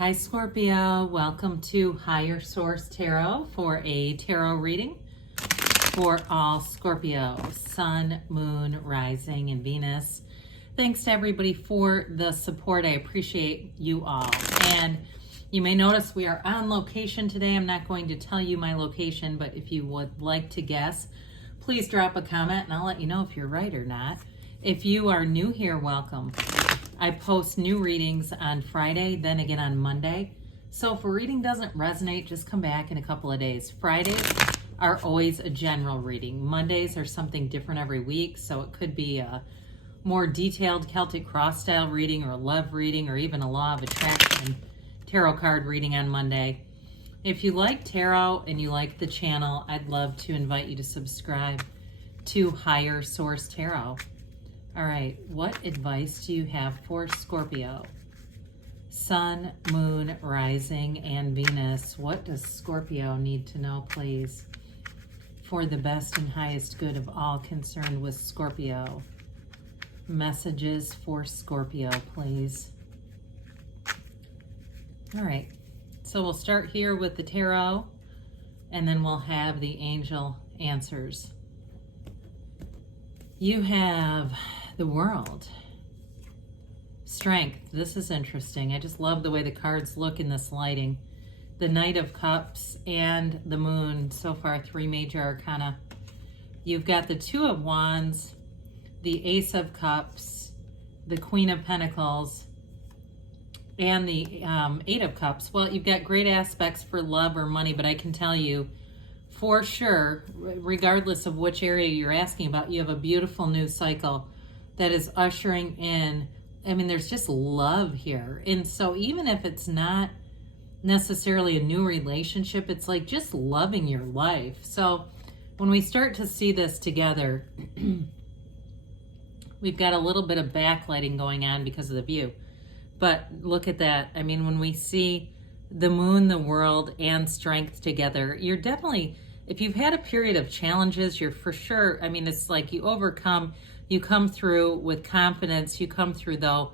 Hi Scorpio, welcome to Higher Source Tarot for a tarot reading for all Scorpio, Sun, Moon, Rising, and Venus. Thanks to everybody for the support. I appreciate you all. And you may notice we are on location today. I'm not going to tell you my location, but if you would like to guess, please drop a comment and I'll let you know if you're right or not. If you are new here, welcome. I post new readings on Friday, then again on Monday. So if a reading doesn't resonate, just come back in a couple of days. Fridays are always a general reading. Mondays are something different every week. So it could be a more detailed Celtic cross style reading or a love reading or even a law of attraction tarot card reading on Monday. If you like tarot and you like the channel, I'd love to invite you to subscribe to Higher Source Tarot. All right, what advice do you have for Scorpio? Sun, Moon, Rising, and Venus. What does Scorpio need to know, please, for the best and highest good of all concerned with Scorpio? Messages for Scorpio, please. All right, so we'll start here with the tarot, and then we'll have the angel answers. You have the World. Strength. This is interesting. I just love the way the cards look in this lighting. The Knight of Cups and the Moon. So far, 3 major arcana. You've got the Two of Wands, the Ace of Cups, the Queen of Pentacles, and the Eight of Cups. Well, you've got great aspects for love or money, but I can tell you for sure, regardless of which area you're asking about, you have a beautiful new cycle that is ushering in. I mean, there's just love here. And so even if it's not necessarily a new relationship, it's like just loving your life. So when we start to see this together, we've got a little bit of backlighting going on because of the view. But look at that. I mean, when we see the Moon, the World, and Strength together, you're definitely, if you've had a period of challenges, you're for sure, I mean, it's like you overcome, you come through with confidence, you come through though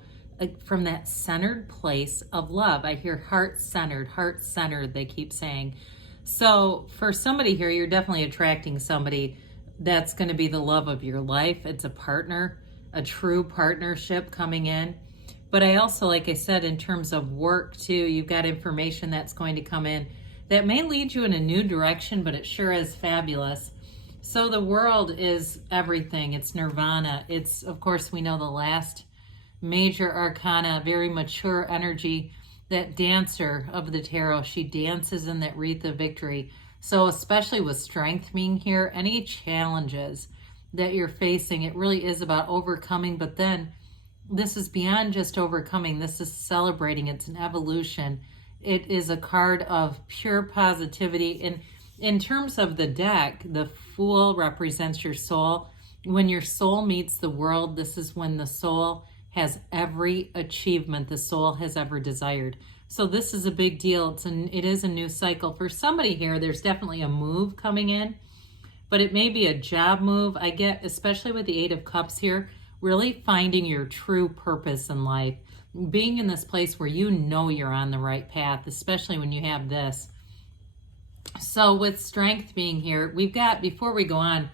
from that centered place of love. I hear heart-centered, they keep saying. So for somebody here, you're definitely attracting somebody that's going to be the love of your life. It's a partner, a true partnership coming in. But I also, like I said, in terms of work too, you've got information that's going to come in that may lead you in a new direction, but it sure is fabulous. So the World is everything. It's nirvana. It's, of course, we know the last major arcana, very mature energy, that dancer of the tarot. She dances in that wreath of victory. So especially with Strength being here, any challenges that you're facing, it really is about overcoming. But then this is beyond just overcoming. This is celebrating. It's an evolution. It is a card of pure positivity. And in terms of the deck, the Fool represents your soul. When your soul meets the World, this is when the soul has every achievement the soul has ever desired. So this is a big deal. It is a new cycle. For somebody here, there's definitely a move coming in, but it may be a job move. I get, especially with the Eight of Cups here, really finding your true purpose in life. Being in this place where you know you're on the right path, especially when you have this. So with Strength being here, we've got, before we go on,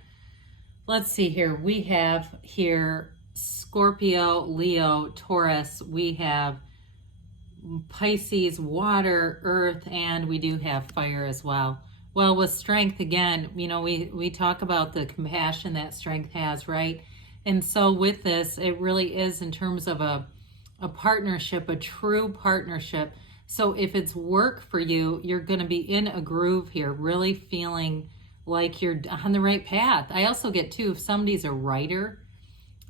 let's see here. We have here Scorpio, Leo, Taurus. We have Pisces, water, earth, and we do have fire as well. Well, with Strength, again, you know, we talk about the compassion that Strength has, right? And so with this, it really is in terms of a partnership, a true partnership. So if it's work for you, you're going to be in a groove here, really feeling like you're on the right path. I also get too, if somebody's a writer,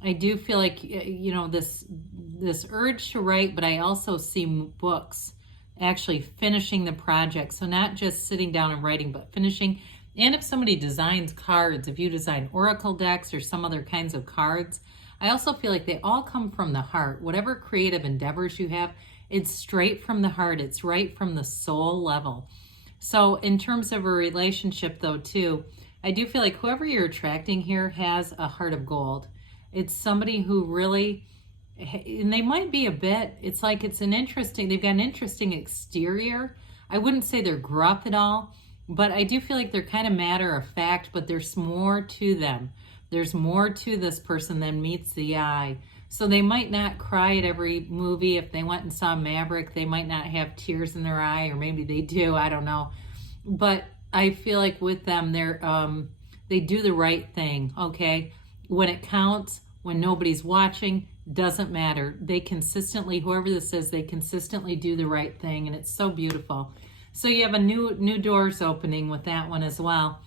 I do feel like, you know, this urge to write, but I also see books actually finishing the project. So not just sitting down and writing, but finishing. And if somebody designs cards, if you design oracle decks or some other kinds of cards, I also feel like they all come from the heart. Whatever creative endeavors you have, it's straight from the heart. It's right from the soul level. So in terms of a relationship though too, I do feel like whoever you're attracting here has a heart of gold. It's somebody who really And they might be a bit, it's like they've got an interesting exterior. I wouldn't say they're gruff at all, but I do feel like they're kind of matter of fact, but there's more to them. There's more to this person than meets the eye. So they might not cry at every movie. If they went and saw Maverick, they might not have tears in their eye, or maybe they do, I don't know. But I feel like with them, they do the right thing, okay? When it counts, when nobody's watching, doesn't matter. They consistently, whoever this is, they consistently do the right thing, and it's so beautiful. So you have a new doors opening with that one as well.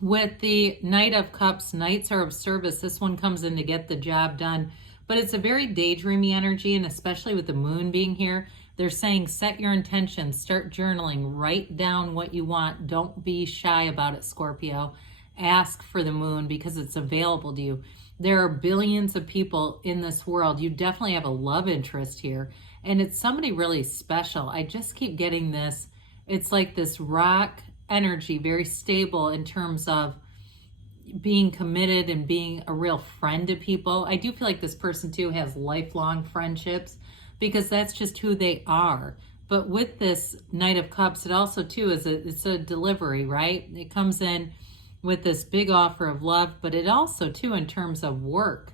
With the Knight of Cups, Knights are of service. This one comes in to get the job done, but it's a very daydreamy energy, and especially with the moon being here, they're saying set your intentions, start journaling, write down what you want. Don't be shy about it, Scorpio. Ask for the moon because it's available to you. There are billions of people in this world. You definitely have a love interest here, and it's somebody really special. I just keep getting this. It's like this rock energy, very stable in terms of being committed and being a real friend to people. I do feel like this person too has lifelong friendships because that's just who they are. But with this Knight of Cups, it also too it's a delivery, right? It comes in with this big offer of love, but it also too in terms of work.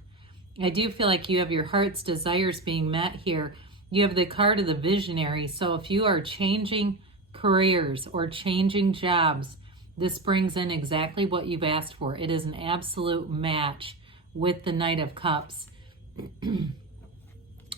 I do feel like you have your heart's desires being met here. You have the card of the visionary. So if you are changing careers or changing jobs, this brings in exactly what you've asked for. It is an absolute match with the Knight of Cups.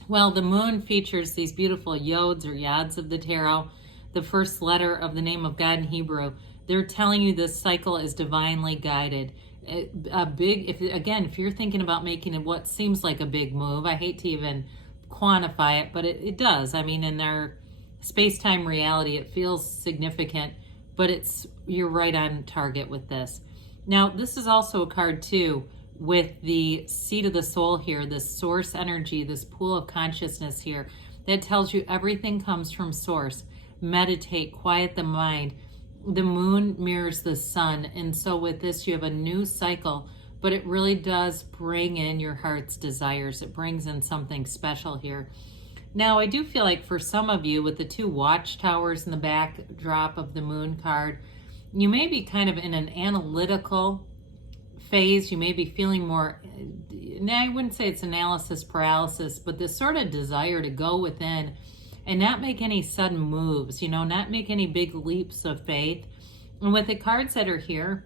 Well, the moon features these beautiful yods or yads of the tarot, the first letter of the name of God in Hebrew. They're telling you this cycle is divinely guided. If you're thinking about making it what seems like a big move, I hate to even quantify it, but it does. I mean, in their space-time reality, it feels significant, but you're right on target with this. Now, this is also a card too with the seat of the soul here, this source energy, this pool of consciousness here that tells you everything comes from source. Meditate, quiet the mind. The moon mirrors the sun, and so with this you have a new cycle, but it really does bring in your heart's desires. It brings in something special here. Now, I do feel like for some of you, with the two watchtowers in the backdrop of the moon card, you may be kind of in an analytical phase. You may be feeling more, now I wouldn't say it's analysis paralysis, but this sort of desire to go within and not make any sudden moves, not make any big leaps of faith. And with the cards that are here,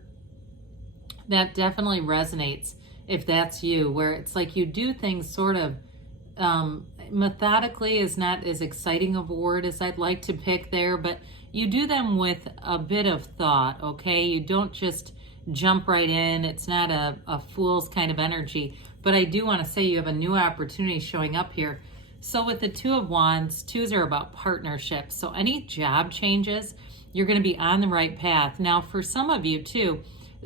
that definitely resonates if that's you, where it's like you do things sort of methodically is not as exciting of a word as I'd like to pick there, but you do them with a bit of thought, okay? You don't just jump right in. It's not a fool's kind of energy, but I do want to say you have a new opportunity showing up here. So with the Two of Wands, twos are about partnerships. So any job changes, you're going to be on the right path. Now, for some of you too,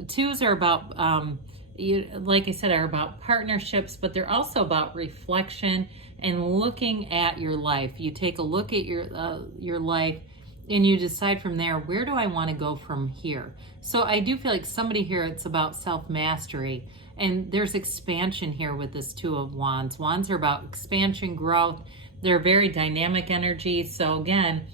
twos are about, like I said, are about partnerships, but they're also about reflection and looking at your life. You take a look at your life and you decide from there, where do I want to go from here? So I do feel like somebody here, it's about self-mastery. And there's expansion here with this Two of Wands. Wands are about expansion, growth. They're very dynamic energy. So again,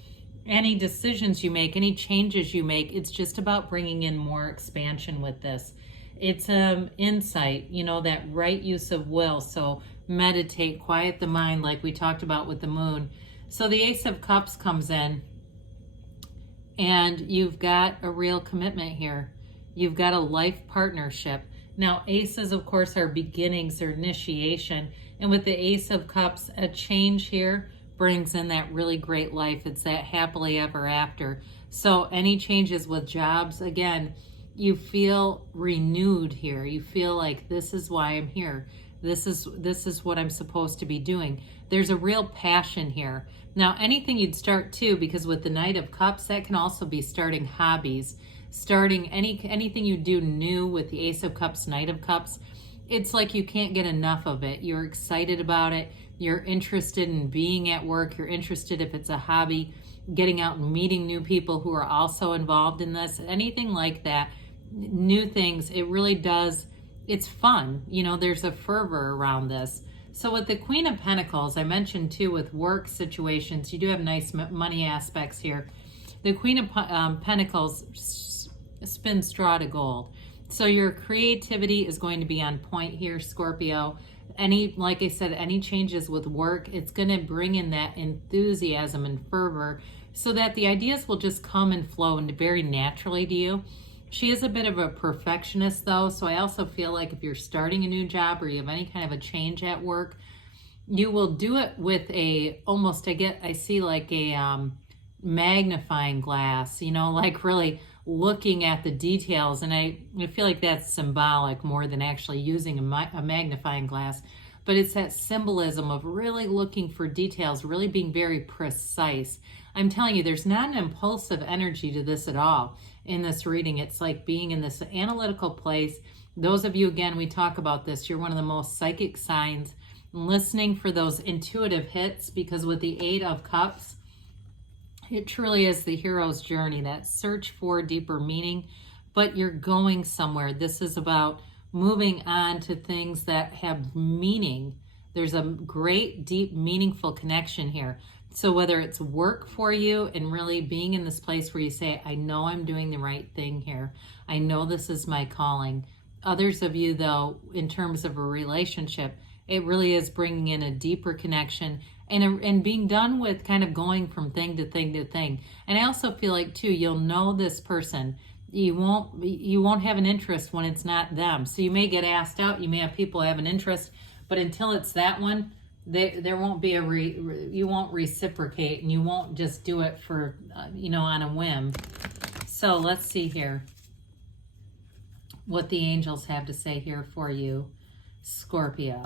any decisions you make, any changes you make, it's just about bringing in more expansion with this. It's insight, that right use of will. So meditate, quiet the mind like we talked about with the moon. So the Ace of Cups comes in and you've got a real commitment here. You've got a life partnership. Now, aces, of course, are beginnings or initiation. And with the Ace of Cups, a change here brings in that really great life. It's that happily ever after. So any changes with jobs, again, you feel renewed here. You feel like this is why I'm here. This is what I'm supposed to be doing. There's a real passion here. Now, anything you'd start too, because with the Knight of Cups, that can also be starting hobbies, starting anything you do new with the Ace of Cups, Knight of Cups. It's like you can't get enough of it. You're excited about it. You're interested in being at work. You're interested, if it's a hobby, getting out and meeting new people who are also involved in this, anything like that, new things. It really does. It's fun. There's a fervor around this. So with the Queen of Pentacles, I mentioned too with work situations, you do have nice money aspects here. The Queen of Pentacles spins straw to gold. So your creativity is going to be on point here, Scorpio. Like I said, any changes with work, it's going to bring in that enthusiasm and fervor so that the ideas will just come and flow and very naturally to you. She is a bit of a perfectionist though, so I also feel like if you're starting a new job or you have any kind of a change at work, you will do it with I see like a magnifying glass, you know, like really looking at the details. And I feel like that's symbolic more than actually using a magnifying glass. But it's that symbolism of really looking for details, really being very precise. I'm telling you, there's not an impulsive energy to this at all in this reading. It's like being in this analytical place. Those of you, again, we talk about this, you're one of the most psychic signs, listening for those intuitive hits, because with the Eight of Cups, it truly is the hero's journey, that search for deeper meaning, but you're going somewhere. This is about moving on to things that have meaning. There's a great, deep, meaningful connection here. So whether it's work for you and really being in this place where you say, I know I'm doing the right thing here. I know this is my calling. Others of you, though, in terms of a relationship, it really is bringing in a deeper connection and being done with kind of going from thing to thing to thing. And I also feel like, too, you'll know this person. You won't have an interest when it's not them. So you may get asked out. You may have people have an interest, but until it's that one, there won't be you won't reciprocate, and you won't just do it for, on a whim. So let's see here what the angels have to say here for you, Scorpio.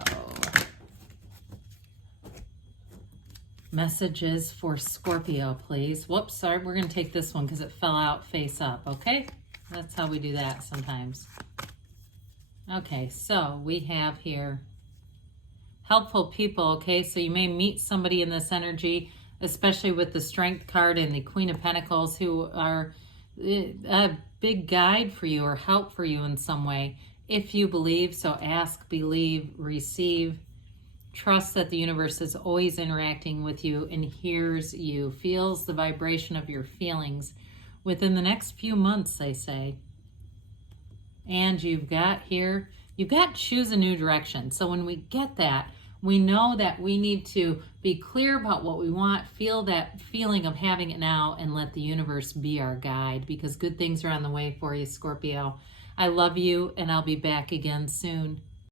Messages for Scorpio, please. Whoops, sorry, we're going to take this one because it fell out face up, okay? That's how we do that sometimes. Okay, so we have here helpful people, okay? So you may meet somebody in this energy, especially with the Strength card and the Queen of Pentacles, who are a big guide for you or help for you in some way. If you believe, so ask, believe, receive. Trust that the universe is always interacting with you and hears you, feels the vibration of your feelings within the next few months, they say. And you've got choose a new direction. So when we get that, we know that we need to be clear about what we want, feel that feeling of having it now, and let the universe be our guide, because good things are on the way for you, Scorpio. I love you, and I'll be back again soon.